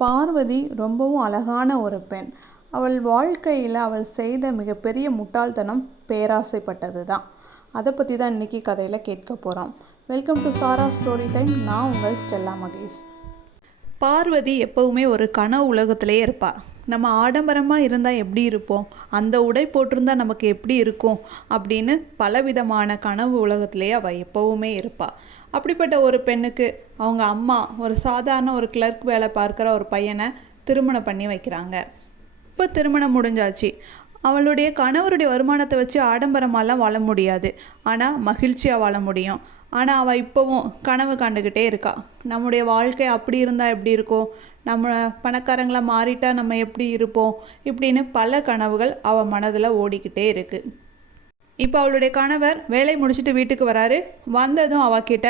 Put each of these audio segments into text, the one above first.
பார்வதி ரொம்பவும் அழகான ஒரு பெண். அவள் வாழ்க்கையில் அவள் செய்த மிகப்பெரிய முட்டாள்தனம் பேராசைப்பட்டது தான். அதை பற்றி தான் இன்றைக்கி கதையில் கேட்க போகிறோம் welcome to Sara story time நான் உங்கள் ஸ்டெல்லா மகேஷ். பார்வதி எப்போவுமே ஒரு கனவு உலகத்திலே இருப்பாள் நம்ம ஆடம்பரமாக இருந்தால் எப்படி இருப்போம்? அந்த உடை போட்டிருந்தா நமக்கு எப்படி இருக்கும்? அப்படின்னு பலவிதமான கனவு உலகத்திலே அவள் எப்போவுமே இருப்பாள் அப்படிப்பட்ட ஒரு பெண்ணுக்கு அவங்க அம்மா ஒரு சாதாரண ஒரு கிளர்க் வேலை பார்க்குற ஒரு பையனை திருமணம் பண்ணி வைக்கிறாங்க. இப்போ திருமணம் முடிஞ்சாச்சு. அவளுடைய கணவருடைய வருமானத்தை வச்சு ஆடம்பரமாலாம் வாழ முடியாது. ஆனால் மகிழ்ச்சியாக வாழ முடியும். ஆனால் அவள் இப்போவும் கனவு கண்டுக்கிட்டே இருக்கா. நம்முடைய வாழ்க்கை அப்படி இருந்தால் எப்படி இருக்கும்? நம்ம பணக்காரங்களாக மாறிட்டா நம்ம எப்படி இருப்போம்? இப்படின்னு பல கனவுகள் அவள் மனதில் ஓடிக்கிட்டே இருக்குது இப்போ அவளுடைய கணவர் வேலை முடிச்சுட்டு வீட்டுக்கு வராரு. வந்ததும் அவகிட்ட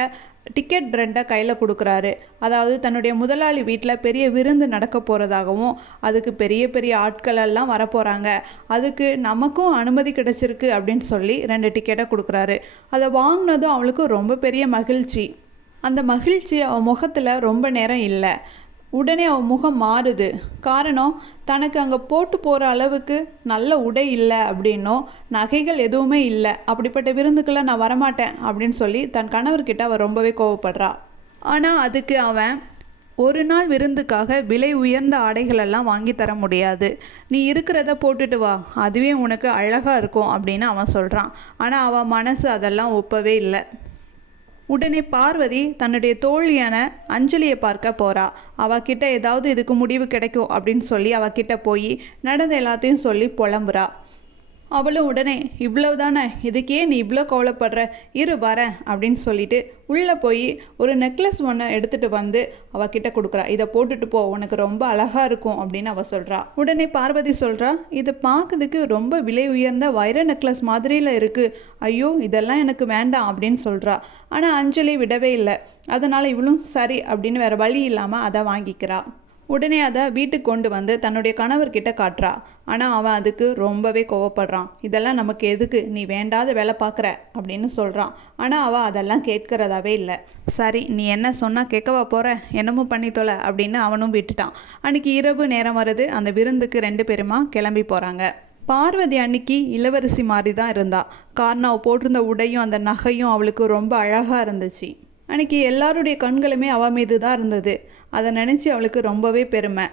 டிக்கெட் ரெண்டை கையில் கொடுக்குறாரு. அதாவது தன்னுடைய முதலாளி வீட்டில் பெரிய விருந்து நடக்க போகிறதாகவும் அதுக்கு பெரிய பெரிய ஆட்கள் எல்லாம் வரப்போகிறாங்க அதுக்கு நமக்கும் அனுமதி கிடைச்சிருக்கு அப்படின்னு சொல்லி ரெண்டு டிக்கெட்டை கொடுக்குறாரு. அதை வாங்கினதும் அவளுக்கு ரொம்ப பெரிய மகிழ்ச்சி. அந்த மகிழ்ச்சி அவள் முகத்தில் ரொம்ப நேரம் இல்லை. உடனே அவன் முகம் மாறுது. காரணம் தனக்கு அங்கே போட்டு போகிற அளவுக்கு நல்ல உடை இல்லை அப்படின்னும் நகைகள் எதுவுமே இல்லை. அப்படிப்பட்ட விருந்துக்கெல்லாம் நான் வரமாட்டேன் அப்படின்னு சொல்லி தன் கணவர்கிட்ட அவள் ரொம்பவே கோவப்படுறா. ஆனால் அதுக்கு அவன் ஒரு நாள் விருந்துக்காக விலை உயர்ந்த ஆடைகளெல்லாம் வாங்கி தர முடியாது. நீ இருக்கிறத போட்டுட்டு வா அதுவே உனக்கு அழகாக இருக்கும் அப்படின்னு அவன் சொல்கிறான் ஆனால் அவன் மனசு அதெல்லாம் ஒப்பவே இல்லை. உடனே பார்வதி தன்னுடைய தோழியான அஞ்சலியை பார்க்க போகிறா அவகிட்ட ஏதாவது இதுக்கு முடிவு கிடைக்கும் அப்படின்னு சொல்லி அவகிட்ட போய் நடந்த எல்லாத்தையும் சொல்லி புலம்புறா. அவளும் உடனே இவ்வளவு தானே இதுக்கே நீ இவ்வளோ கவலைப்படுற? இரு வரேன் அப்படின்னு சொல்லிட்டு உள்ளே போய் ஒரு நெக்லஸ் ஒன்று எடுத்துகிட்டு வந்து அவகிட்ட கொடுக்குறா. இதை போட்டுட்டு போ உனக்கு ரொம்ப அழகாக இருக்கும் அப்படின்னு அவள் சொல்கிறா உடனே பார்வதி சொல்கிறா இது பார்க்கறதுக்கு ரொம்ப விலை உயர்ந்த வைர நெக்லஸ் மாதிரியில் இருக்குது ஐயோ இதெல்லாம் எனக்கு வேண்டாம் அப்படின்னு சொல்கிறா ஆனால் அஞ்சலி விடவே இல்லை. அதனால் இவளும் சரி அப்படின்னு வேறு வழி இல்லாமல் அதை வாங்கிக்கிறா. உடனே அதை வீட்டுக்கு கொண்டு வந்து தன்னுடைய கணவர்கிட்ட காட்டுறா. ஆனால் அவன் அதுக்கு ரொம்பவே கோவப்படுறான். இதெல்லாம் நமக்கு எதுக்கு? நீ வேண்டாத வேலை பார்க்குற அப்படின்னு சொல்கிறான் ஆனால் அவள் அதெல்லாம் கேட்கறதாவே இல்லை. சரி நீ என்ன சொன்னால் கேட்கவா போகிற என்னமோ பண்ணி தொலை அப்படின்னு அவனும் விட்டுட்டான். அன்றைக்கி இரவு நேரம் வருது. அந்த விருந்துக்கு ரெண்டு பேருமா கிளம்பி போகிறாங்க பார்வதி அன்னைக்கு இளவரசி மாதிரி தான் இருந்தா. காரணம் அவள் போட்டிருந்த உடையும் அந்த நகையும் அவளுக்கு ரொம்ப அழகாக இருந்துச்சு. அன்றைக்கி எல்லாருடைய கண்களுமே அவள் மீது தான் இருந்தது. அதை நினச்சி அவளுக்கு ரொம்பவே பெருமை.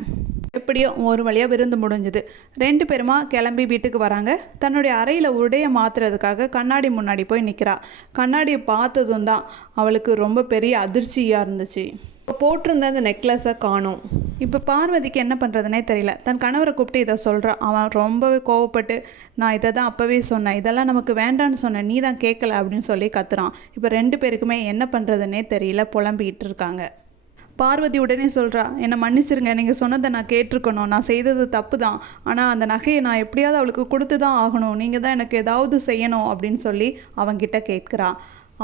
எப்படியோ ஒரு வழியாக விருந்து முடிஞ்சுது. ரெண்டு பேருமா கிளம்பி வீட்டுக்கு வராங்க. தன்னுடைய அறையில் உடைய மாற்றுறதுக்காக கண்ணாடி முன்னாடி போய் நிற்கிறா கண்ணாடியை பார்த்ததும் தான் அவளுக்கு ரொம்ப பெரிய அதிர்ச்சியாக இருந்துச்சு. இப்போ போட்டிருந்த அந்த நெக்லஸை காணும். இப்போ பார்வதிக்கு என்ன பண்ணுறதுனே தெரியல. தன் கணவரை கூப்பிட்டு இதை சொல்கிறான் அவன் ரொம்பவே கோவப்பட்டு நான் இதை தான் அப்போவே சொன்னேன். இதெல்லாம் நமக்கு வேண்டான்னு சொன்னேன் நீ தான் கேட்கல அப்படின்னு சொல்லி கத்துறான். இப்போ ரெண்டு பேருக்குமே என்ன பண்ணுறதுனே தெரியல. புலம்பிக்கிட்டு இருக்காங்க. பார்வதி உடனே சொல்கிறா என்னை மன்னிச்சிருங்க நீங்கள் சொன்னதை நான் கேட்டிருக்கணும். நான் செய்தது தப்பு தான் ஆனால் அந்த நகையை நான் எப்படியாவது அவளுக்கு கொடுத்து தான் ஆகணும். நீங்கள் தான் எனக்கு ஏதாவது செய்யணும் அப்படின்னு சொல்லி அவங்கிட்ட கேட்குறான்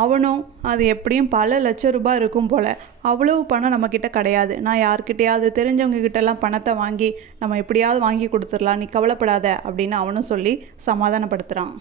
அவனும் அது எப்படியும் பல லட்சம் ரூபாய் இருக்கும் போல். அவ்வளவு பணம் நம்மக்கிட்ட கிடையாது. நான் யார்கிட்டையாவது தெரிஞ்சவங்க கிட்டலாம் பணத்தை வாங்கி நம்ம எப்படியாவது வாங்கி கொடுத்துடலாம். நீ கவலைப்படாத அப்படின்னு அவனும் சொல்லி சமாதானப்படுத்துகிறான்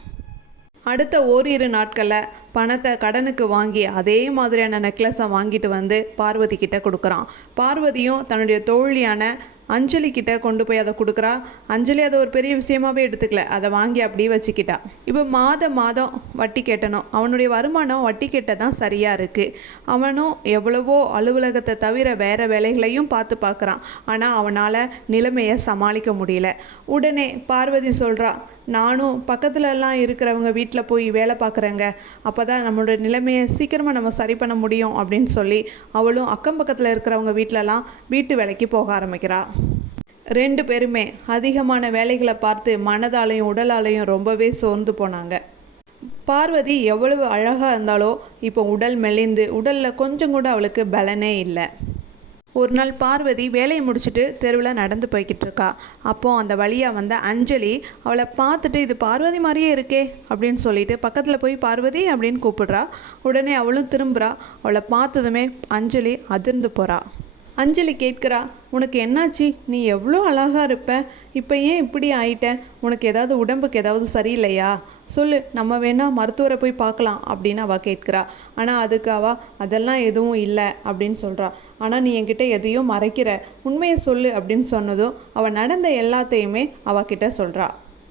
அடுத்த ஓரிரு நாட்களில் பணத்தை கடனுக்கு வாங்கி அதே மாதிரியான நெக்லஸை வாங்கிட்டு வந்து பார்வதி கிட்ட கொடுக்குறான். பார்வதியும் தன்னுடைய தோழியான அஞ்சலி கிட்ட கொண்டு போய் அதை கொடுக்குறா. அஞ்சலி அதை ஒரு பெரிய விஷயமாவே எடுத்துக்கல. அதை வாங்கி அப்படியே வச்சுக்கிட்டா. இப்போ மாத மாதம் வட்டி கேட்டணும். அவனுடைய வருமானம் வட்டி கேட்ட தான் சரியாக இருக்குது அவனும் எவ்வளவோ அலுவலகத்தை தவிர வேறு வேலைகளையும் பார்த்து பார்க்குறான். ஆனால் அவனால் நிலைமையை சமாளிக்க முடியல. உடனே பார்வதி சொல்கிறா நானும் பக்கத்துலலாம் இருக்கிறவங்க வீட்டில் போய் வேலை பார்க்குறேங்க அப்போ தான் நம்மளோட நிலைமையை சீக்கிரமாக நம்ம சரி பண்ண முடியும் அப்படின்னு சொல்லி அவளும் அக்கம் பக்கத்தில் இருக்கிறவங்க வீட்டிலலாம் வீட்டு வேலைக்கு போக ஆரம்பிக்கிறாள் ரெண்டு பேருமே அதிகமான வேலைகளை பார்த்து மனதாலையும் உடலாலையும் ரொம்பவே சோர்ந்து போனாங்க. பார்வதி எவ்வளவு அழகாக இருந்தாலோ இப்போ உடல் மெலிந்து உடலில் கொஞ்சம் கூட அவளுக்கு பலனே இல்லை. ஒரு நாள் பார்வதி வேலையை முடிச்சுட்டு தெருவில் நடந்து போய்கிட்டு இருக்கா. அப்போது அந்த வழியாக வந்த அஞ்சலி அவளை பார்த்துட்டு இது பார்வதி மாதிரியே இருக்கே அப்படின்னு சொல்லிட்டு பக்கத்தில் போய் பார்வதி அப்படின்னு கூப்பிடுறா. உடனே அவளும் திரும்புகிறா அவளை பார்த்ததுமே அஞ்சலி அதிர்ந்து போகிறா அஞ்சலி கேட்குறா உனக்கு என்னாச்சு? நீ எவ்வளோ அழகாக இருப்ப. இப்போ ஏன் இப்படி ஆயிட்ட? உனக்கு ஏதாவது உடம்புக்கு ஏதாவது சரியில்லையா? சொல்லு நம்ம வேணால் மருத்துவரை போய் பார்க்கலாம் அப்படின்னு அவள் கேட்குறா. ஆனால் அதுக்கு அவள் அதெல்லாம் எதுவும் இல்லை அப்படின்னு சொல்கிறா ஆனால் நீ என்கிட்ட எதையும் மறைக்கிற. உண்மையை சொல்லு அப்படின்னு சொன்னதும் அவள் நடந்த எல்லாத்தையுமே அவகிட்ட சொல்கிறா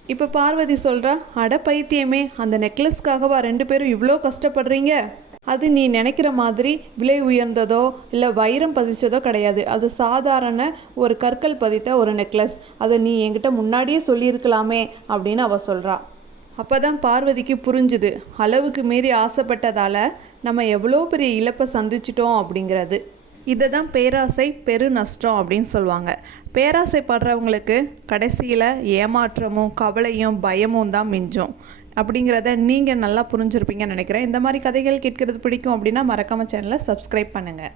இப்போ பார்வதி சொல்கிறா அட பைத்தியமே அந்த நெக்லஸ்க்காகவா ரெண்டு பேரும் இவ்வளோ கஷ்டப்படுறீங்க? அது நீ நினைக்கிற மாதிரி விலை உயர்ந்ததோ இல்லை வைரம் பதிச்சதோ கிடையாது. அது சாதாரண ஒரு கற்கள் பதித்த ஒரு நெக்லஸ் அதை நீ என்கிட்ட முன்னாடியே சொல்லியிருக்கலாமே அப்படின்னு அவ சொல்கிறா அப்போ தான் பார்வதிக்கு புரிஞ்சுது. அளவுக்கு மீறி ஆசைப்பட்டதால் நம்ம எவ்வளோ பெரிய இழப்பை சந்திச்சிட்டோம் அப்படிங்கிறது. இதை தான் பேராசை பெரு நஷ்டம் அப்படின்னு சொல்லுவாங்க. பேராசைப்படுறவங்களுக்கு கடைசியில் ஏமாற்றமும் கவலையும் பயமும் தான் மிஞ்சும். அப்படிங்கிறத நீங்கள் நல்லா புரிஞ்சிருப்பீங்கன்னு நினைக்கிறேன். இந்த மாதிரி கதைகள் கேட்கறது பிடிக்கும் அப்படின்னா மறக்காம சேனலை சப்ஸ்கிரைப் பண்ணுங்கள்